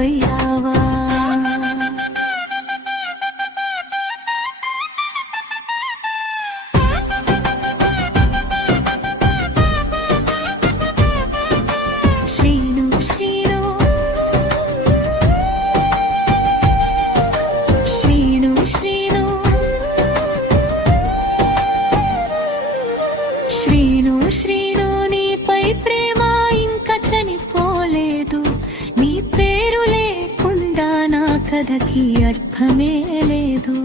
నువ్వయ్యావా. శ్రీను శ్రీను శ్రీను శ్రీను శ్రీను శ్రీను నీపై ప్రేమ ఇంకా చనిపోలేదు. నీ పేరు లేకుండా నా కథకి అర్థమే లేదు.